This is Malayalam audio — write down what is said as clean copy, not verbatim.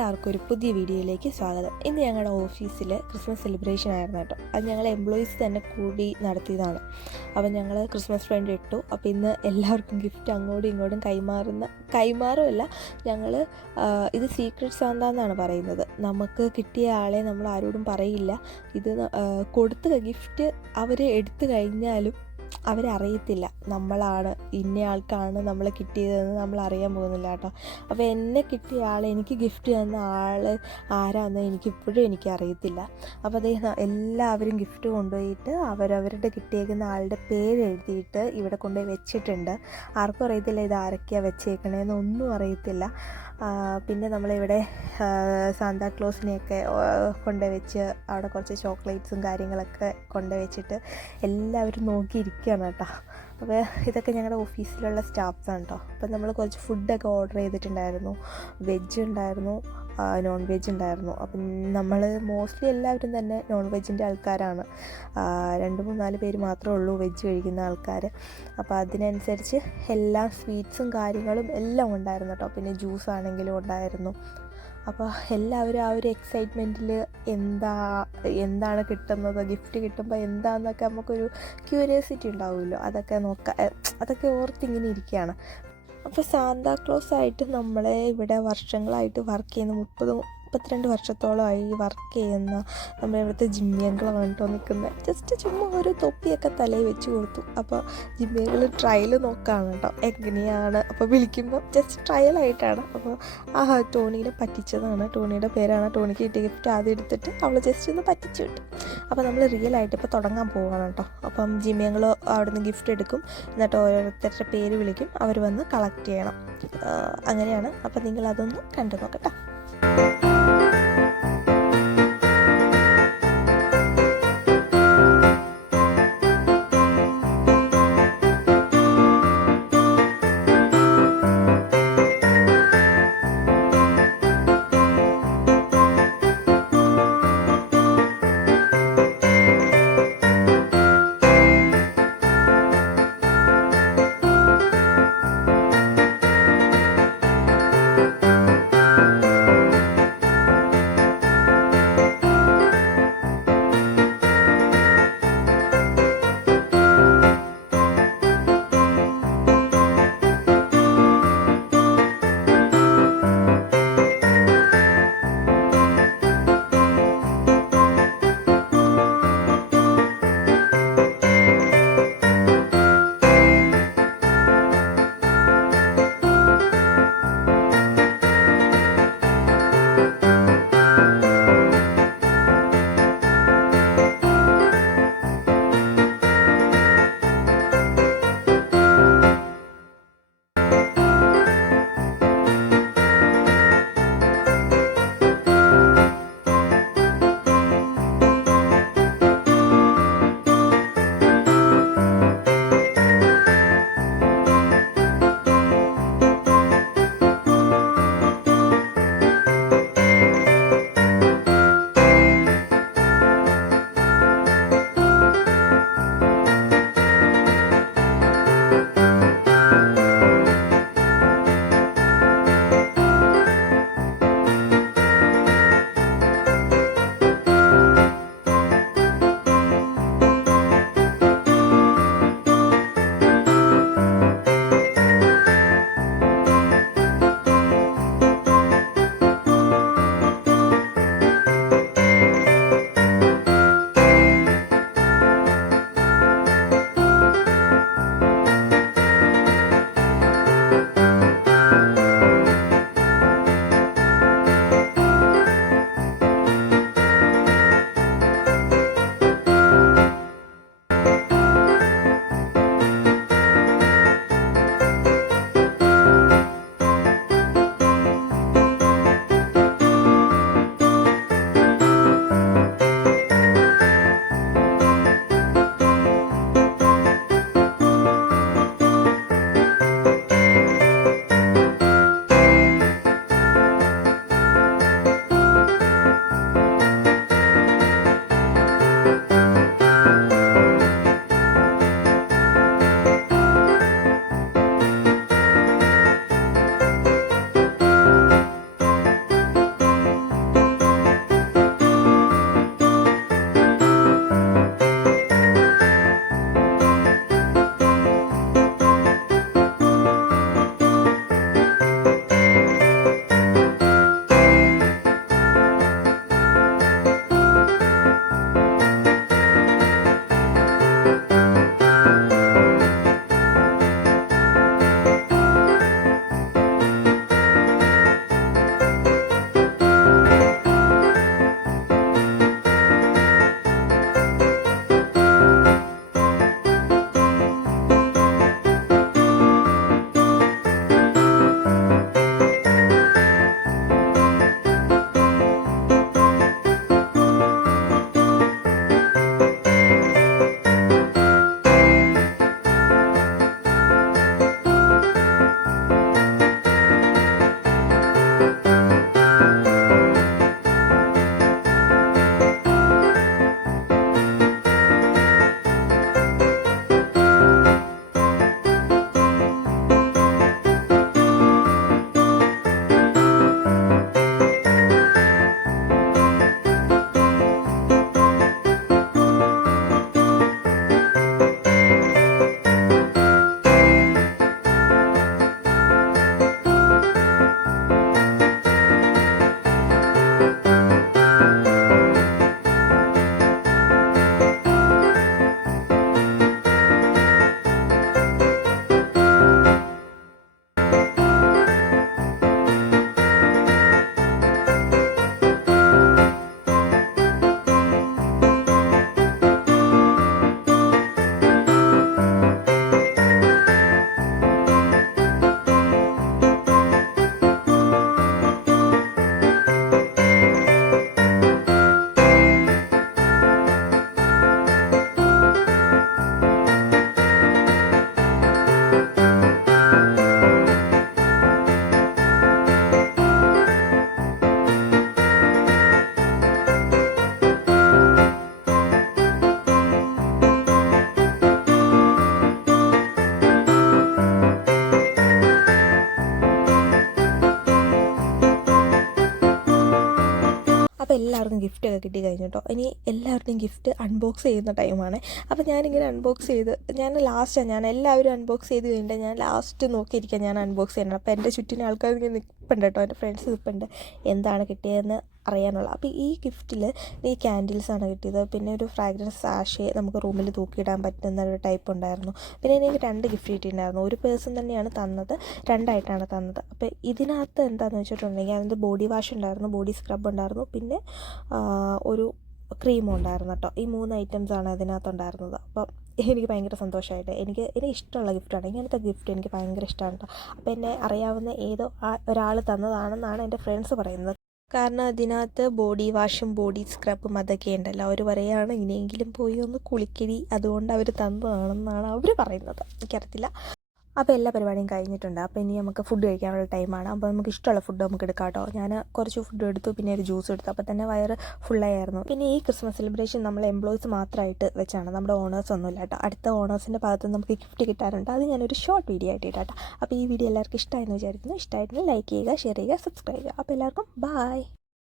എല്ലാവർക്കും ഒരു പുതിയ വീഡിയോയിലേക്ക് സ്വാഗതം. ഇന്ന് ഞങ്ങളുടെ ഓഫീസിൽ ക്രിസ്മസ് സെലിബ്രേഷൻ ആയിരുന്നു കേട്ടോ. അത് ഞങ്ങൾ എംപ്ലോയീസ് തന്നെ കൂടി നടത്തിയതാണ്. അപ്പോൾ ഞങ്ങൾ ക്രിസ്മസ് ഫ്രണ്ട് ഇട്ടു. അപ്പോൾ ഇന്ന് എല്ലാവർക്കും ഗിഫ്റ്റ് അങ്ങോട്ടും ഇങ്ങോട്ടും കൈമാറുമല്ല, ഞങ്ങൾ ഇത് സീക്രട്ട് സാന്ത എന്നാണ് പറയുന്നത്. നമുക്ക് കിട്ടിയ ആളെ നമ്മൾ ആരോടും പറയില്ല. ഇത് കൊടുത്ത ഗിഫ്റ്റ് അവർ എടുത്തു കഴിഞ്ഞാലും അവരറിയത്തില്ല നമ്മളാണ് ഇന്ന ആൾക്കാണ് നമ്മൾ കിട്ടിയതെന്ന് നമ്മൾ അറിയാൻ പോകുന്നില്ല കേട്ടോ. അപ്പോൾ എന്നെ കിട്ടിയ ആൾ, എനിക്ക് ഗിഫ്റ്റ് തന്ന ആൾ ആരാന്ന് എനിക്കറിയത്തില്ല. അപ്പോൾ അതേ എല്ലാവരും ഗിഫ്റ്റ് കൊണ്ടുപോയിട്ട് അവരവരുടെ കിട്ടിയേക്കുന്ന ആളുടെ പേര് എഴുതിയിട്ട് ഇവിടെ കൊണ്ടുപോയി വെച്ചിട്ടുണ്ട്. ആർക്കും അറിയത്തില്ല ഇത് ആരൊക്കെയാണ് വെച്ചേക്കണേന്നൊന്നും അറിയത്തില്ല. പിന്നെ നമ്മളിവിടെ സാന്താക്ലോസിനെയൊക്കെ കൊണ്ടുപോയി വെച്ച് അവിടെ കുറച്ച് ചോക്ലേറ്റ്സും കാര്യങ്ങളൊക്കെ കൊണ്ടുപോയി വെച്ചിട്ട് എല്ലാവരും നോക്കിയിരിക്കുകയാണ് കേട്ടോ. അപ്പോൾ ഇതൊക്കെ ഞങ്ങളുടെ ഓഫീസിലുള്ള സ്റ്റാഫ്സാണ് കേട്ടോ. അപ്പോൾ നമ്മൾ കുറച്ച് ഫുഡൊക്കെ ഓർഡർ ചെയ്തിട്ടുണ്ടായിരുന്നു. വെജ് ഉണ്ടായിരുന്നു, നോൺ വെജ് ഉണ്ടായിരുന്നു. അപ്പം നമ്മൾ മോസ്റ്റ്ലി എല്ലാവരും തന്നെ നോൺ വെജിൻ്റെ ആൾക്കാരാണ്. 2-3-4 പേര് മാത്രമേ ഉള്ളൂ വെജ് കഴിക്കുന്ന ആൾക്കാർ. അപ്പോൾ അതിനനുസരിച്ച് എല്ലാ സ്വീറ്റ്സും കാര്യങ്ങളും എല്ലാം ഉണ്ടായിരുന്നു കേട്ടോ. പിന്നെ ജ്യൂസ് ആണെങ്കിലും ഉണ്ടായിരുന്നു. അപ്പോൾ എല്ലാവരും ആ ഒരു എക്സൈറ്റ്മെൻറ്റിൽ എന്താണ് കിട്ടുന്നത്, ഗിഫ്റ്റ് കിട്ടുമ്പോൾ എന്താണെന്നൊക്കെ നമുക്കൊരു ക്യൂരിയോസിറ്റി ഉണ്ടാവുമല്ലോ, അതൊക്കെ ഓർത്തിങ്ങനെ ഇരിക്കുകയാണ്. അപ്പോൾ സാന്താക്ലോസ് ആയിട്ട് നമ്മളെ ഇവിടെ വർഷങ്ങളായിട്ട് വർക്ക് ചെയ്യുന്ന 32 വർഷത്തോളമായി വർക്ക് ചെയ്യുന്ന നമ്മുടെ ഇവിടുത്തെ ജിമ്മിയങ്കളാണ് കേട്ടോ നിൽക്കുന്നത്. ജസ്റ്റ് ചുമ്മാ ഒരു തൊപ്പിയൊക്കെ തലയിൽ വെച്ച് കൊടുത്തു. അപ്പോൾ ജിമ്മിയങ്ങൾ ട്രയൽ നോക്കുകയാണ് കേട്ടോ എങ്ങനെയാണ്. അപ്പോൾ വിളിക്കുമ്പോൾ ജസ്റ്റ് ട്രയലായിട്ടാണ്. അപ്പോൾ ടോണീനെ പറ്റിച്ചതാണ്. ടോണിയുടെ പേരാണ്. ടോണിക്ക് കിട്ടിയ ഗിഫ്റ്റ് ആദ്യം എടുത്തിട്ട് അവൾ ജസ്റ്റ് ഒന്ന് പറ്റിച്ചു വിട്ടു. അപ്പോൾ നമ്മൾ റിയലായിട്ട് ഇപ്പോൾ തുടങ്ങാൻ പോവുകയാണ് കേട്ടോ. അപ്പം ജിമ്മിയങ്ങൾ അവിടെ നിന്ന് ഗിഫ്റ്റ് എടുക്കും, എന്നിട്ട് ഓരോരുത്തരുടെ പേര് വിളിക്കും, അവർ വന്ന് കളക്ട് ചെയ്യണം. അങ്ങനെയാണ്. അപ്പോൾ നിങ്ങളതൊന്ന് കണ്ടു നോക്കട്ടോ. കിട്ടി കഴിഞ്ഞു കേട്ടോ. ഇനി എല്ലാവരുടെയും ഗിഫ്റ്റ് അൺബോക്സ് ചെയ്യുന്ന ടൈമാണ്. അപ്പോൾ ഞാനിങ്ങനെ അൺബോക്സ് ചെയ്ത് ഞാൻ എല്ലാവരും അൺബോക്സ് ചെയ്ത് കഴിഞ്ഞിട്ട് ഞാൻ ലാസ്റ്റ് നോക്കിയിരിക്കാം ഞാൻ അൺബോക്സ് ചെയ്യണം. അപ്പോൾ എൻ്റെ ചുറ്റിനും ആൾക്കാർ ഇങ്ങനെ നിൽപ്പുണ്ട് കേട്ടോ, എൻ്റെ ഫ്രണ്ട്സ് നിൽപ്പുണ്ട് എന്താണ് കിട്ടിയതെന്ന് അറിയാനുള്ള. അപ്പോൾ ഈ ഗിഫ്റ്റിൽ ഈ ക്യാൻഡിൽസാണ് കിട്ടിയത്. പിന്നെ ഒരു ഫ്രാഗ്രൻസ് സാഷേ നമുക്ക് റൂമിൽ തൂക്കിയിടാൻ പറ്റുന്ന ഒരു ടൈപ്പ് ഉണ്ടായിരുന്നു. പിന്നെ എനിക്ക് 2 ഗിഫ്റ്റ് കിട്ടിയിട്ടുണ്ടായിരുന്നു. ഒരു പേഴ്സൺ തന്നെയാണ് തന്നത്, 2ആയിട്ടാണ് തന്നത്. അപ്പോൾ ഇതിനകത്ത് എന്താണെന്ന് വെച്ചിട്ടുണ്ടെങ്കിൽ അതിൻ്റെ ബോഡി വാഷ് ഉണ്ടായിരുന്നു, ബോഡി സ്ക്രബ് ഉണ്ടായിരുന്നു, പിന്നെ ഒരു ക്രീമും ഉണ്ടായിരുന്നു കേട്ടോ. ഈ 3 ഐറ്റംസാണ് അതിനകത്തുണ്ടായിരുന്നത്. അപ്പം എനിക്ക് ഭയങ്കര സന്തോഷമായിട്ട് എനിക്ക് ഇഷ്ടമുള്ള ഗിഫ്റ്റാണ്. ഇങ്ങനത്തെ ഗിഫ്റ്റ് എനിക്ക് ഭയങ്കര ഇഷ്ടമാണ് കേട്ടോ. അപ്പോൾ എന്നെ അറിയാവുന്ന ഏതോ ഒരാൾ തന്നതാണെന്നാണ് എൻ്റെ ഫ്രണ്ട്സ് പറയുന്നത്. കാരണം അതിനകത്ത് ബോഡി വാഷും ബോഡി സ്ക്രബും അതൊക്കെ ഉണ്ടല്ലോ. അവർ പറയുകയാണ് ഇനിയെങ്കിലും പോയി ഒന്ന് കുളിക്കടി, അതുകൊണ്ട് അവർ തന്നതാണെന്നാണ് അവർ പറയുന്നത്. എനിക്കറിയത്തില്ല. അപ്പോൾ എല്ലാ പരിപാടിയും കഴിഞ്ഞിട്ടുണ്ട്. അപ്പോൾ ഇനി നമുക്ക് ഫുഡ് കഴിക്കാനുള്ള ടൈമാണ്. അപ്പോൾ നമുക്ക് ഇഷ്ടമുള്ള ഫുഡ് നമുക്ക് എടുക്കാം കേട്ടോ. ഞാൻ കുറച്ച് ഫുഡ് എടുത്തു, പിന്നെ ഒരു ജ്യൂസ് എടുത്തു. അപ്പോൾ തന്നെ വയറ് ഫുള്ളായിരുന്നു. പിന്നെ ഈ ക്രിസ്മസ് സെലിബ്രേഷൻ നമ്മൾ എംപ്ലോയീസ് മാത്രമായിട്ട് വെച്ചാണ്, നമ്മുടെ ഓണേഴ്സ് ഒന്നുമില്ല കേട്ടോ. അടുത്ത ഓണേഴ്സിൻ്റെ ഭാഗത്ത് നമുക്ക് ഗിഫ്റ്റ് കിട്ടാറുണ്ട്. അത് ഞാനൊരു ഷോർട്ട് വീഡിയോ ആയിട്ട് ഇട്ടാം കേട്ടോ. അപ്പോൾ ഈ വീഡിയോ എല്ലാവർക്കും ഇഷ്ടമായെന്ന് വിചാരിക്കുന്നു. ഇഷ്ടമായിട്ടുണ്ടെങ്കിൽ ലൈക്ക് ചെയ്യുക, ഷെയർ ചെയ്യുക, സബ്സ്ക്രൈബ് ചെയ്യുക. അപ്പോൾ എല്ലാവർക്കും ബൈ.